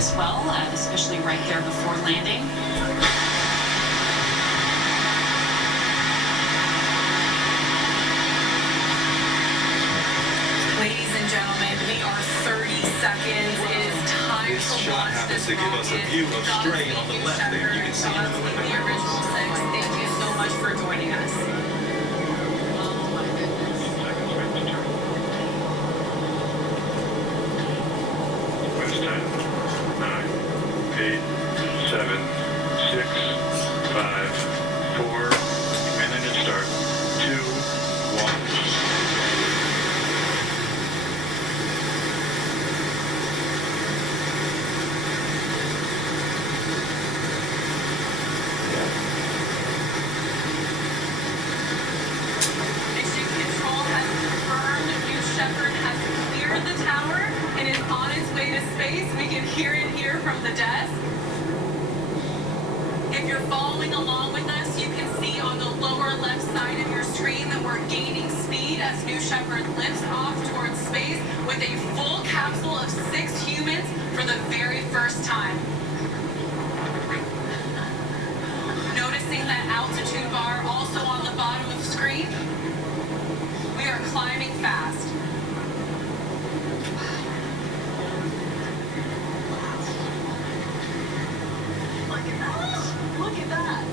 as well, especially right there before landing. Ladies and gentlemen, we are 30 seconds. It is time This to shot launch happens this to give us a view of Strain on the left there. You can see him in the window. The original six. Thank you so much for joining us. Last time. 9, 8, 7, 6, 5, 4, and engine start. 2, 1. Mission Control has confirmed New Shepard has cleared the tower and is on its way to space. We can hear it here from the desk. If you're following along with us, you can see on the lower left side of your screen that we're gaining speed as New Shepard lifts off towards space with a full capsule of 6 humans for the very first time. Noticing that altitude bar also on the bottom of screen, we are climbing fast. Look at that. Look at that.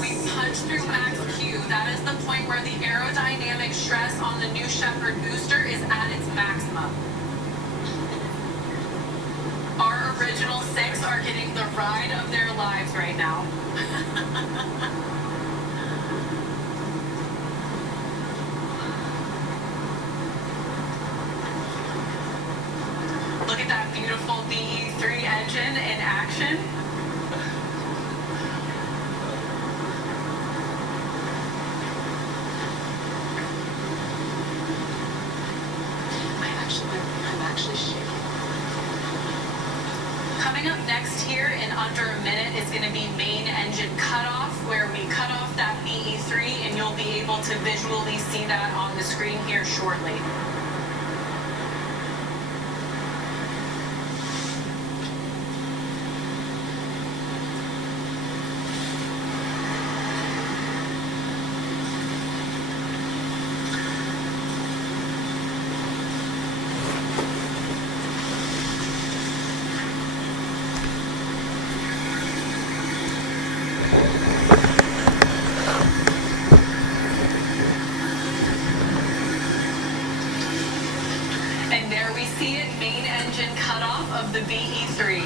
We punch through max Q. That is the point where the aerodynamic stress on the New Shepard booster is at its maximum. Our original 6 are getting the ride of their lives right now. Look at that beautiful BE-3 engine in action. I'm actually shaking. Coming up next here in under a minute is going to be main engine cutoff, where we cut off that BE-3, and you'll be able to visually see that on the screen here shortly. And there we see it, main engine cutoff of the BE-3.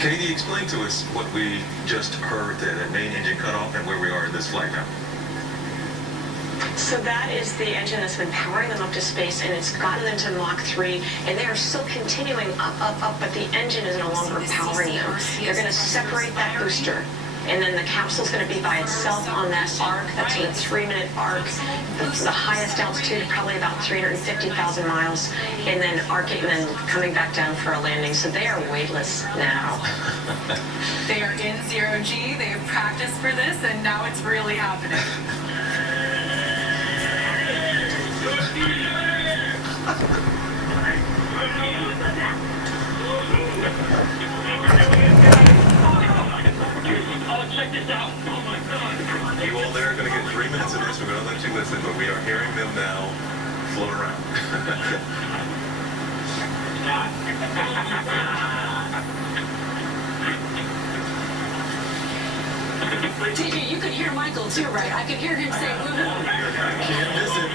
Katie, explain to us what we just heard there, that main engine cutoff and where we are in this flight now. So that is the engine that's been powering them up to space, and it's gotten them to Mach 3, and they are still continuing up, but the engine is no longer powering them. They're going to separate that booster, and then the capsule's going to be by itself on that arc. That's a 3-minute arc. That's the highest altitude, probably about 350,000 miles, and then arcing and then coming back down for a landing. So they are weightless now. They are in 0G, they have practiced for this, and now it's really happening. Check this out. Oh my God. You all there are going to get 3 minutes of this. We're going to let you listen, but we are hearing them now float around. TJ, you could hear Michael too, right? I could hear him say woohoo. Can't miss it.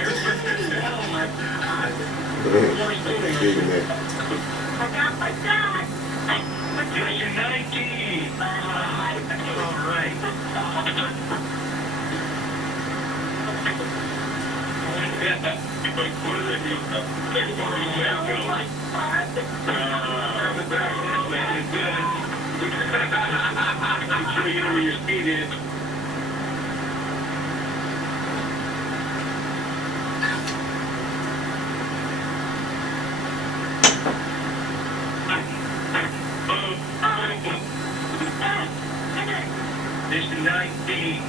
I got my dad. Mission 19. All right. Make sure you know where your speed is. 19.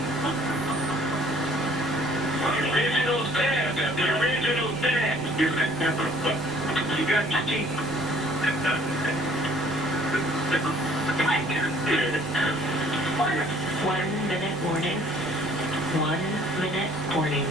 Original dad. The original dad. You got your teeth. 1 minute warning. 1 minute warning.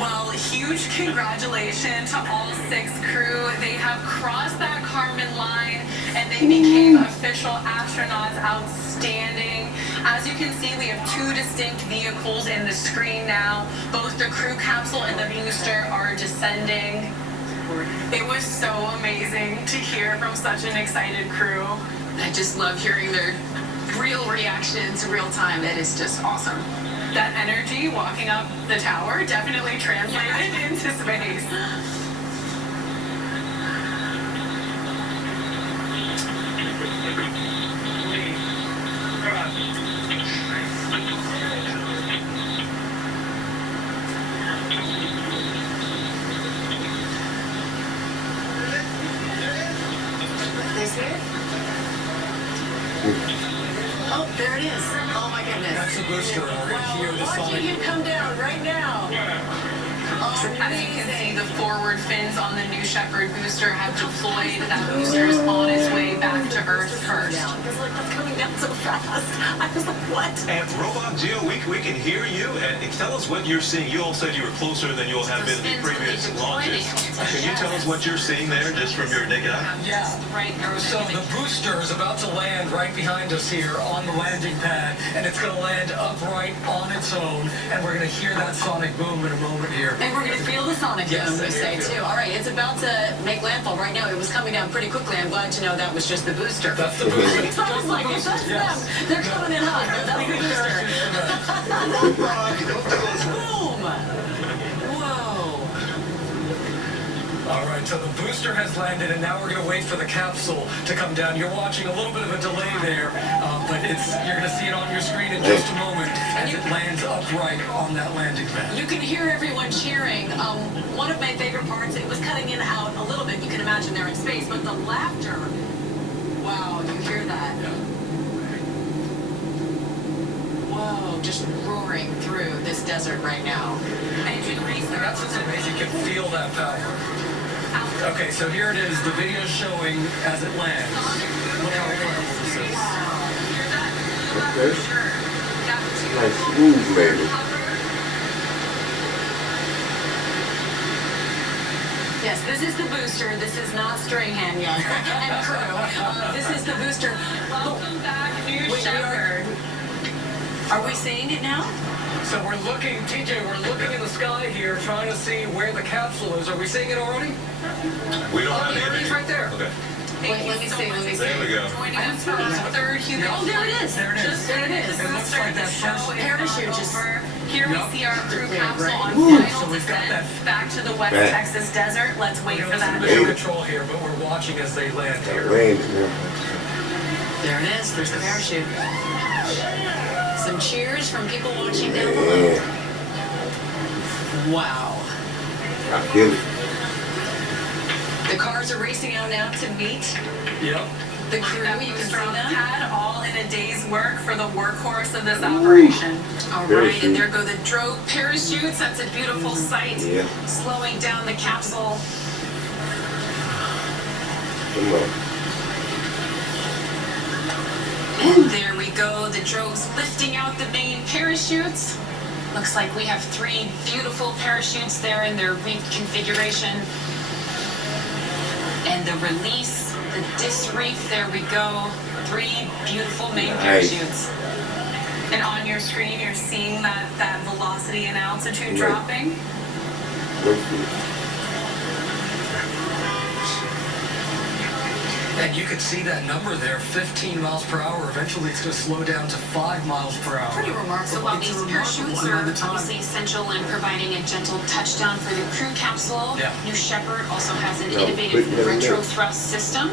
Well, huge congratulations to all 6 crew. They have crossed that Kármán line and they became official astronauts. Outstanding. As you can see, we have 2 distinct vehicles in the screen now. Both the crew capsule and the booster are descending. It was so amazing to hear from such an excited crew. I just love hearing their real reactions, real time. It is just awesome. That energy walking up the tower definitely translated into space. This here? Oh, there it is. Oh my goodness. That's the booster. We're going to hear the Watching sonic. him come down right now. As you can see, the forward fins on the New Shepard booster have deployed. That booster is on its way back to Earth first. Because like that's coming down so fast. I was like, what? And Robot Geo, we can hear you. And tell us what you're seeing. You all said you were closer than you all have been in previous launches. Can you tell us what you're seeing there just from your naked eye? Yeah. Right So the booster is about to land right behind us here on the landing pad, and it's going to land upright on its own, and we're going to hear that sonic boom in a moment here. And we're going to feel the sonic Yes, boom, we say too. All right, it's about to make landfall right now. It was coming down pretty quickly. I'm glad to know that was just the booster. That's the booster. It's almost like it's that's Yes. them. They're coming in hot. That's the booster. Boom! Whoa! All right, so the booster has landed, and now we're going to wait for the capsule to come down. You're watching a little bit of a delay there, but you're going to see it on your screen in just a moment as it lands upright on that landing pad. You can hear everyone cheering. One of my favorite parts, it was cutting in and out a little bit. You can imagine they're in space, but the laughter. Wow, you hear that? Yeah. Whoa, just roaring through this desert right now. Engine And restart. that's what's amazing. You can feel that power. Okay, so here it is. The video showing as it lands. Look how incredible this is. Okay. Nice move, baby. Yes, this is the booster. This is not Stringham yet. And crew. This is the booster. Welcome back, New Wait, Shepard. Are we seeing it now? So we're looking, TJ, we're looking in the sky here, trying to see where the capsule is. Are we seeing it already? We don't have there the it is image. right there. Okay. Thank Let you me so see, much let me for There we go. joining us for our 3rd human. Oh, there it is. There it is. Just There it is. It looks like that first parachute just- Here we Yep. see our crew Yeah, capsule right. on Ooh, final so we've got descent that- back to the West Right. Texas desert. Let's wait for that. Mission control here, but we're watching as they land here. Rain, yeah. There it is. There's the parachute. Some cheers from people watching down below. Yeah, Wow. I feel it. The cars are racing out now to meet Yep. the crew. That You can see booster on the them. pad, all in a day's work for the workhorse of this operation. All right, Parachute. and there go the drogue parachutes. That's a beautiful sight. Yeah. Slowing down the capsule. Come on. And there we go. The drogues lifting out the main parachutes. Looks like we have 3 beautiful parachutes there in their reconfiguration. And the release, the disc reef, there we go. 3 beautiful main Nice. parachutes. And on your screen, you're seeing that velocity and altitude Right. dropping. Look at it. And you can see that number there, 15 miles per hour. Eventually it's going to slow down to 5 miles per hour. Pretty remarkable. So while It's a these remarkable parachutes amount are of time. obviously essential in providing a gentle touchdown for the crew capsule, Yeah. New Shepard also has an No, innovative put that in retro there. thrust system.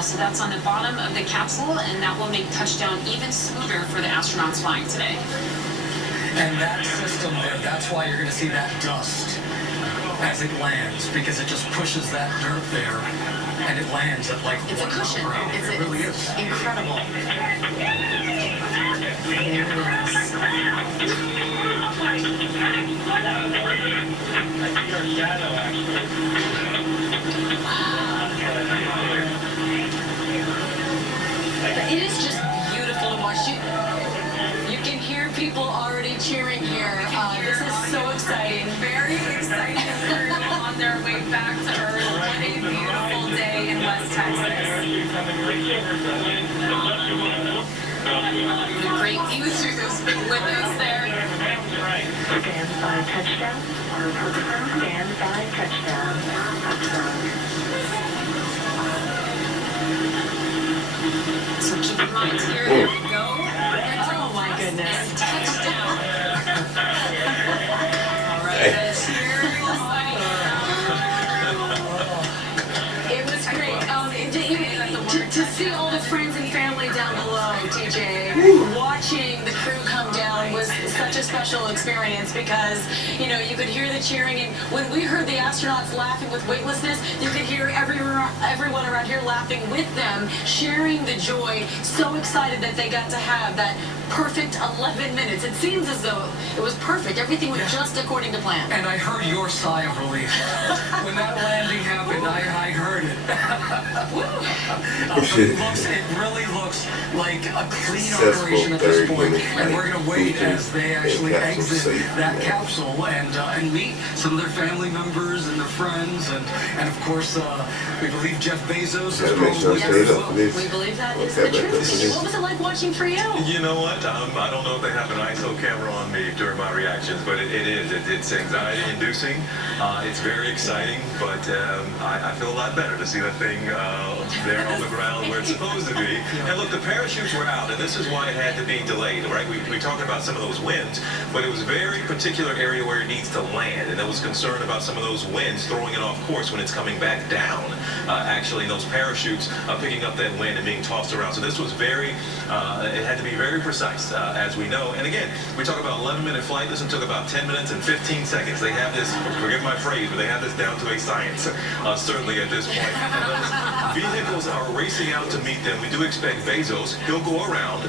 So that's on the bottom of the capsule, and that will make touchdown even smoother for the astronauts flying today. And that system there, that's why you're going to see that dust as it lands because it just pushes that dirt there and it lands at like It's a 1 mile cushion. per hour. It's It really is. incredible. It is just beautiful to watch. You can hear people already cheering here. This is so exciting. Very excited for people on their way back to Earth. What a beautiful day in West Texas. Great view through those big windows there. Stand by touchdown. Stand by touchdown. So keep in mind here, there we go. Oh my goodness. And touchdown. All right, guys, here we go. It was great. To see all the friends and family down below, TJ, watching the crew come down was such a special experience because, you know, you could hear the cheering. And when we heard the astronauts laughing with weightlessness, you could hear everyone around here laughing with them, sharing the joy, so excited that they got to have that perfect 11 minutes. It seems as though it was perfect. Everything went just according to plan. And I heard your sigh of relief. When that landing happened, I heard it. It really looks like a clean operation at this point. And we're going to wait as they actually exit that capsule and meet some of their family members and their friends. And of course, we believe Jeff Bezos is probably there as well. We believe that is the truth. What was it like watching for you? You know what? I don't know if they have an ISO camera on me during my reactions, but it is. It's anxiety-inducing. It's very exciting, but I feel a lot better to see that thing there on the ground where it's supposed to be. And look, the parachutes were out, and this is why it had to be delayed, right? We talked about some of those winds, but it was a very particular area where it needs to land, and there was concern about some of those winds throwing it off course when it's coming back down. Actually, those parachutes picking up that wind and being tossed around. So this was it had to be very precise, as we know. And again, we talk about 11-minute flight. This one took about 10 minutes and 15 seconds. They have this, forgive my phrase, but they have this down to a science, certainly at this point. And those vehicles are racing out to meet them. We do expect Bezos. He'll go around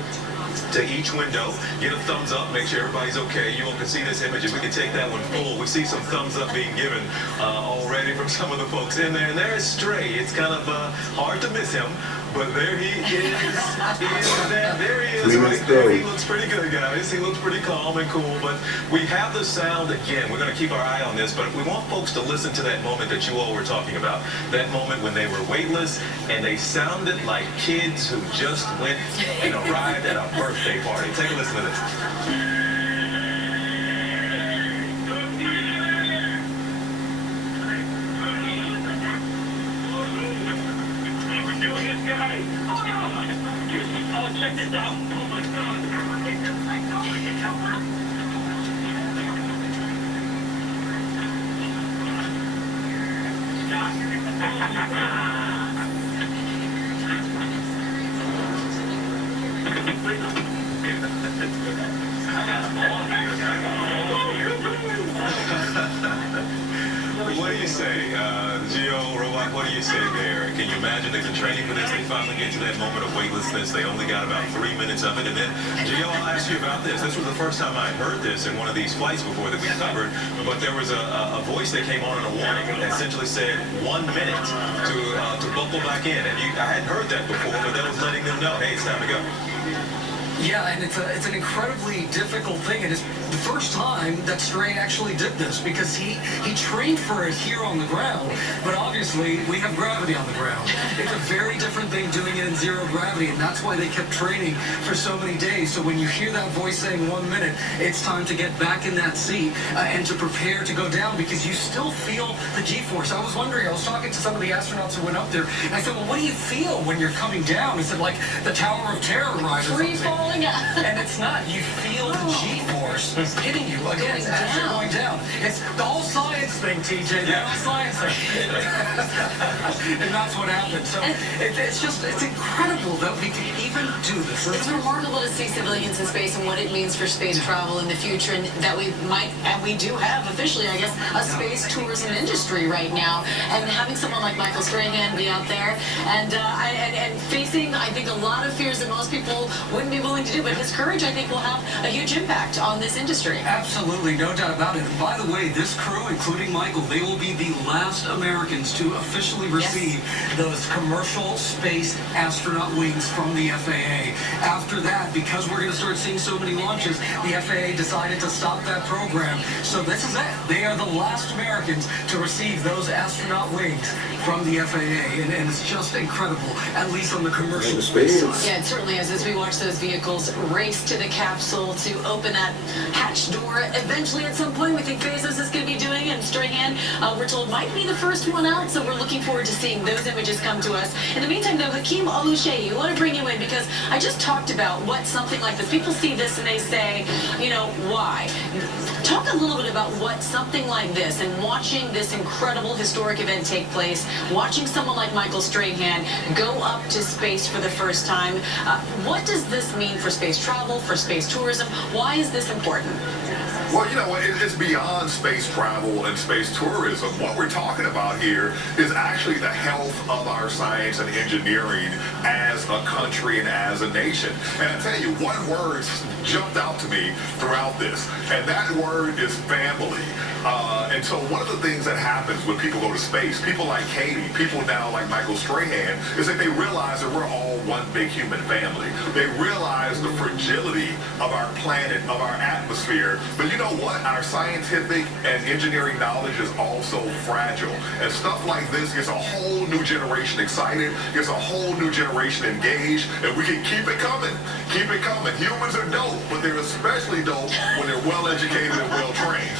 to each window, get a thumbs up, make sure everybody's okay. You all can see this image. If we can take that one full, we see some thumbs up being given already from some of the folks in there. And there's Stray. It's kind of hard to miss him, but there he is. There he is right there. He looks pretty good, guys. He looks pretty calm and cool. But we have the sound again. We're going to keep our eye on this, but we want folks to listen to that moment that you all were talking about. That moment when they were weightless and they sounded like kids who just went and arrived at a birthday party. Take a listen to this. Oh, check this out. Oh my God. What do you say, Gio, Robot, what do you say there? Can you imagine they've been training for this? They finally get to that moment of weightlessness. They only got about 3 minutes of it. And then, Gio, I'll ask you about this. This was the first time I heard this in one of these flights before that we covered. But there was a voice that came on in a warning that essentially said 1 minute to buckle back in. And I hadn't heard that before, but that was letting them know, hey, it's time to go. Yeah, and it's an incredibly difficult thing. It is the first time that Stray actually did this because he trained for it here on the ground, but obviously we have gravity on the ground. It's a very different thing doing it in zero gravity, and that's why they kept training for so many days. So when you hear that voice saying 1 minute, it's time to get back in that seat and to prepare to go down because you still feel the G-force. I was wondering, I was talking to some of the astronauts who went up there, and I said, well, what do you feel when you're coming down? Is it like the Tower of Terror ride or something? Free fall falling out. And it's not. You feel the G-force hitting you again as you're going down. It's the whole science thing, TJ. The whole science thing. And that's what happened. So it's incredible that we can even do this. It's remarkable to see civilians in space and what it means for space travel in the future, and that we might, and we do have officially, I guess, a space tourism industry right now. And having someone like Michael Strahan be out there and facing, I think, a lot of fears that most people wouldn't be willing to do, but his courage, I think, will have a huge impact on this industry. Absolutely, no doubt about it. And by the way, this crew, including Michael, they will be the last Americans to officially receive those commercial space astronaut wings from the FAA. After that, because we're going to start seeing so many launches, the FAA decided to stop that program. So this is it. They are the last Americans to receive those astronaut wings from the FAA. And it's just incredible, at least on the commercial space side. Yeah, it certainly is. As we watch those vehicles race to the capsule to open that hatch door, eventually at some point, we think Bezos is going to be doing it. And Strahan, we're told, might be the first one out. So we're looking forward to seeing those images come to us. In the meantime, though, Hakeem Oluseyi, I want to bring you in because I just talked about what something like this. People see this and they say, you know, why? Talk a little bit about what something like this and watching this incredible historic event take place, watching someone like Michael Strahan go up to space for the first time. What does this mean for space travel, for space tourism? Why is this important? Well, you know, it's beyond space travel and space tourism. What we're talking about here is actually the health of our science and engineering as a country and as a nation. And I tell you, one word jumped out to me throughout this, and that word is family. And so one of the things that happens when people go to space, people like Katie, people now like Michael Strahan, is that they realize that we're all one big human family. They realize the fragility of our planet, of our atmosphere. But you know what? Our scientific and engineering knowledge is also fragile. And stuff like this gets a whole new generation excited, gets a whole new generation engaged, and we can keep it coming. Keep it coming. Humans are dope, but they're especially dope when they're well-educated and well-trained.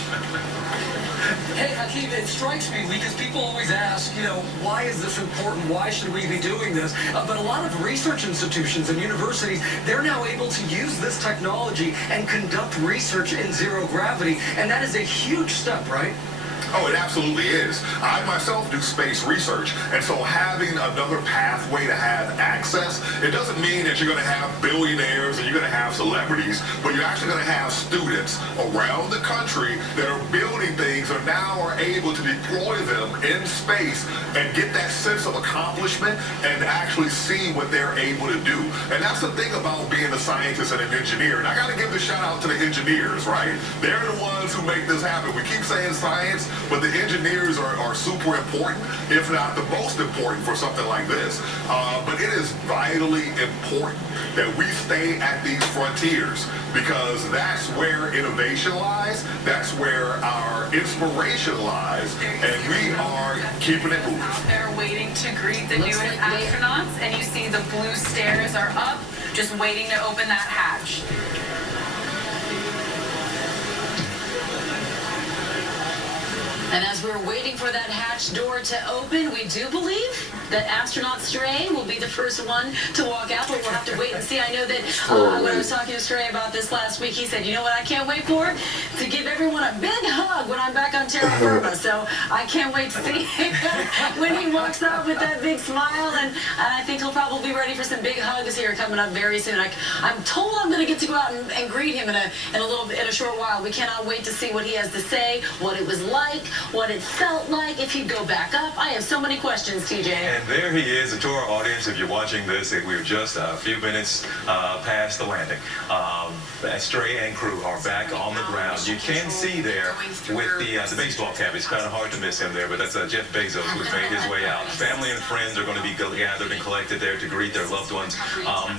Hey, Hakeem, it strikes me because people always ask, you know, why is this important? Why should we be doing this? But a lot of research institutions and universities, they're now able to use this technology and conduct research in zero gravity. And that is a huge step, right? Oh, it absolutely is. I myself do space research, and so having another pathway to have access, it doesn't mean that you're going to have billionaires and you're going to have celebrities, but you're actually going to have students around the country that are building things and now are able to deploy them in space and get that sense of accomplishment and actually see what they're able to do. And that's the thing about being a scientist and an engineer. And I got to give the shout out to the engineers, right? They're the ones who make this happen. We keep saying science, but the engineers are super important, if not the most important for something like this. But it is vitally important that we stay at these frontiers because that's where innovation lies, that's where our inspiration lies, and we are keeping it moving. They're waiting to greet the newest astronauts, and you see the blue stairs are up, just waiting to open that hatch. And as we're waiting for that hatch door to open, we do believe that astronaut Stray will be the first one to walk out, but we'll have to wait and see. I know that when I was talking to Stray about this last week, he said, you know what I can't wait for? To give everyone a big hug when I'm back on terra firma. So I can't wait to see when he walks out with that big smile. And I think he'll probably be ready for some big hugs here coming up very soon. I'm told I'm going to get to go out and greet him in a short while. We cannot wait to see what he has to say, what it was like, what it felt like, if he'd go back up. I have so many questions, TJ. And there he is. And to our audience, if you're watching this, we're just a few minutes past the landing. Stray and crew are back on the ground. You can see there with the baseball cap. It's kind of hard to miss him there, but that's Jeff Bezos who's made his way out. Family and friends are going to be gathered and collected there to greet their loved ones.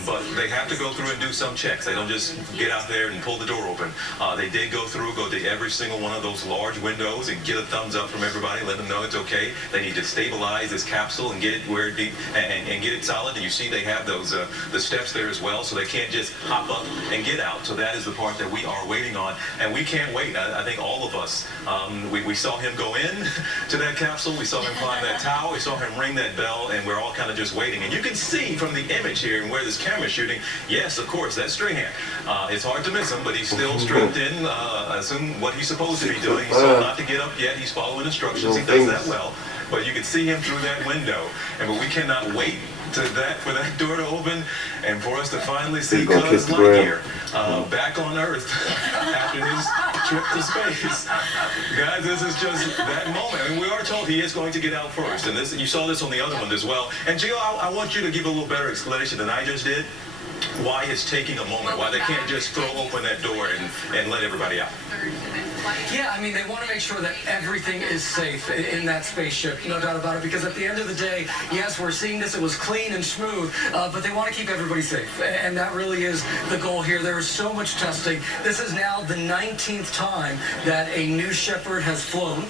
But they have to go through and do some checks. They don't just get out there and pull the door open. They did go to every single one of those large windows and get a thumbs up from everybody, let them know it's okay. They need to stabilize this capsule and get it where it be, and get it solid. And you see they have those the steps there as well, so they can't just hop up and get out. So that is the part that we are waiting on, and we can't wait. I think all of us, we saw him go in to that capsule, we saw him climb that tower, we saw him ring that bell, and we're all kind of just waiting. And you can see from the image here and where this camera's shooting, yes, of course, that's Strahan. It's hard to miss him, but he's still strapped in, assume what he's supposed to be doing. He's told not to get up yet. He's following instructions. He does that well. But you can see him through that window. But we cannot wait for that door to open and for us to finally see Buzz Lightyear back on Earth after his trip to space. Guys, this is just that moment. And we are told he is going to get out first. And this, you saw this on the other one as well. And Gio, I want you to give a little better explanation than I just did. Why it's taking a moment, why they can't just throw open that door and let everybody out. Yeah, I mean, they want to make sure that everything is safe in that spaceship, no doubt about it, because at the end of the day, yes, we're seeing this, it was clean and smooth, but they want to keep everybody safe, and that really is the goal here. There is so much testing. This is now the 19th time that a New Shepard has flown.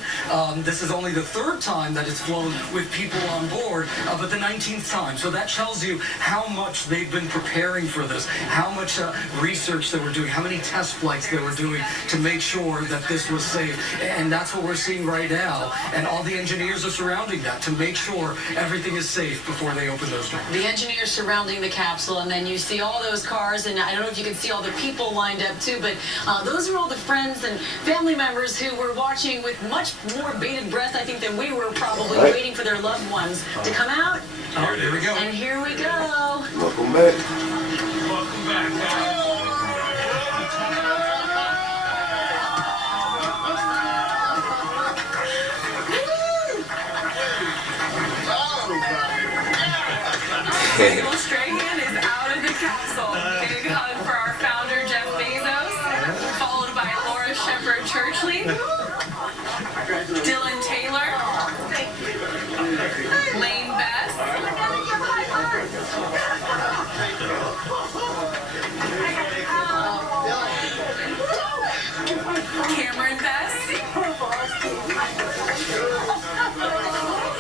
This is only the 3rd time that it's flown with people on board, but the 19th time. So that tells you how much they've been preparing for this, how much research they were doing, how many test flights they were doing to make sure that this was safe. And that's what we're seeing right now. And all the engineers are surrounding that to make sure everything is safe before they open those doors. The engineers surrounding the capsule, and then you see all those cars, and I don't know if you can see all the people lined up too, but those are all the friends and family members who were watching with much more bated breath, I think, than we were probably, waiting for their loved ones to come out. Here we go. And here we go. Welcome back. Welcome back, guys. Will Strahan is out of the capsule. Big hug for our founder, Jeff Bezos, followed by Laura Shepard Churchley, Dylan Taylor, Lane Bess, Cameron Bess,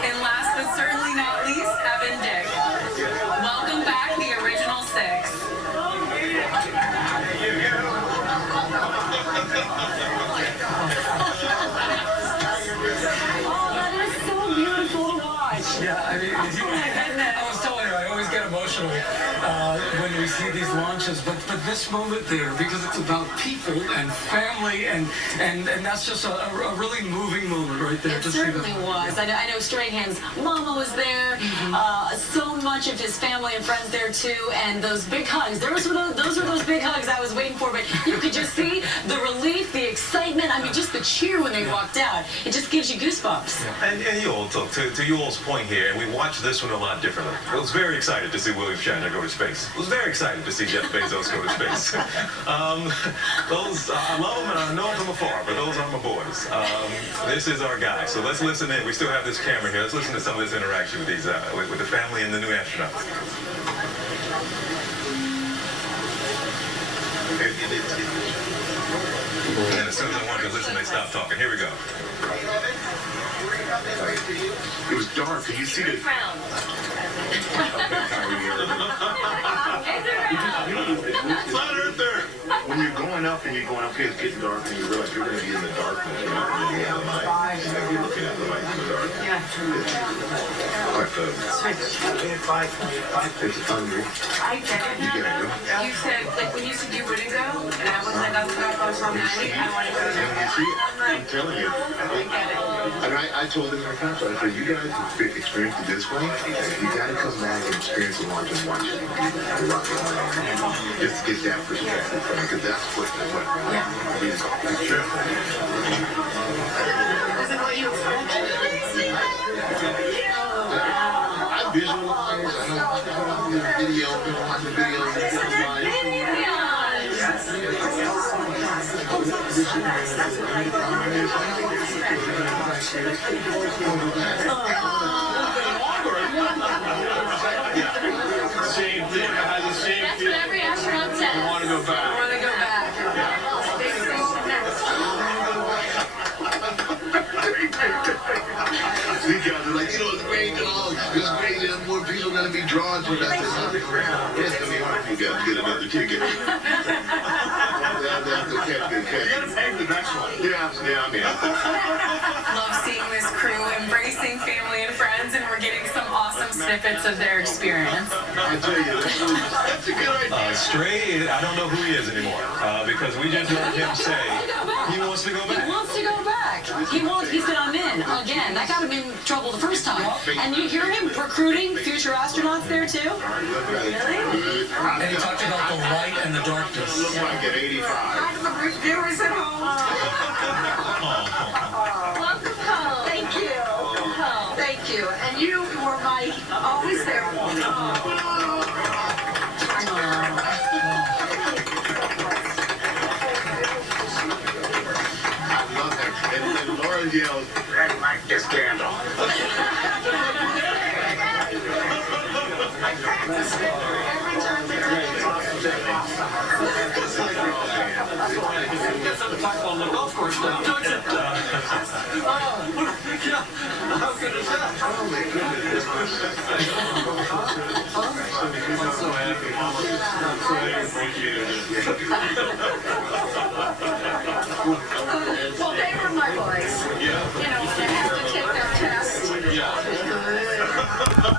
and last but certainly not least, Evan Dick. Welcome back, the original 6. Oh, that is so beautiful to watch. Yeah, I mean, Oh my goodness. I was telling you, I always get emotional when we see these launches, but this moment there, because it's about people and family, and that's just a really moving moment right there. It certainly was. I know Strahan's mama was there, so much of his family and friends there too, and those big hugs. Those were those big hugs I was waiting for, but you could just see the relief, the excitement, I mean, just the cheer when they walked out. It just gives you goosebumps. And you all, to you all's point here, and we watched this one a lot differently. I was very excited to see William Shatner go to space. I was very excited to see Jeff Bezos go to space. Those, I love them and I know them from afar, but those are my boys. This is our guy. So let's listen in. We still have this camera here. Let's listen to some of this interaction with these, with the family and the new astronauts. And as soon as I wanted to listen, they stopped talking. Here we go. It was dark. Can you see the... Flat Earther! When you're going up and it's getting dark and you realize you're going to be in the darkness, you're not going to be in the light. And you're looking at the light in the dark. Yeah. It's hungry. I get it. You get it, no? You said, like, when you said you wouldn't go, and I was like, I was romantic, I want to go. And you see it? I'm telling you. And I told them in our concert, I said, you guys experience it this way, you got to come back and experience the launch and watch it. Just get that perspective from it, because that's what is true. I visualize, I don't do the video, I don't watch the Same thing. I had the same That's feeling. what every astronaut says. I want to go back. I want to go back. video. It's gonna be hard for you guys to get another ticket. You gotta pay for the next one. Yeah, I mean. Love seeing this crew embracing family and friends, and we're getting some awesome snippets of their experience. I tell you, that's a good idea. Stray, I don't know who he is anymore because we just heard him say he wants to go back. He wants to go back. He said, I'm in again. That got him in trouble the first time. And you hear him recruiting future astronauts there too? Really? And he talked about the light and the darkness. Looks like at 85. Viewers at home. Welcome home. Thank you. Welcome home. Thank you. And you were my always there. I love that. And Laura yells, "I like this candle." Gets on the pipe on the golf course now, don't you? Yeah, how good is that? Oh my goodness. I'm so happy. I'm so happy. Well, they were my boys. Yeah. You know, when they have to take their test. Yeah.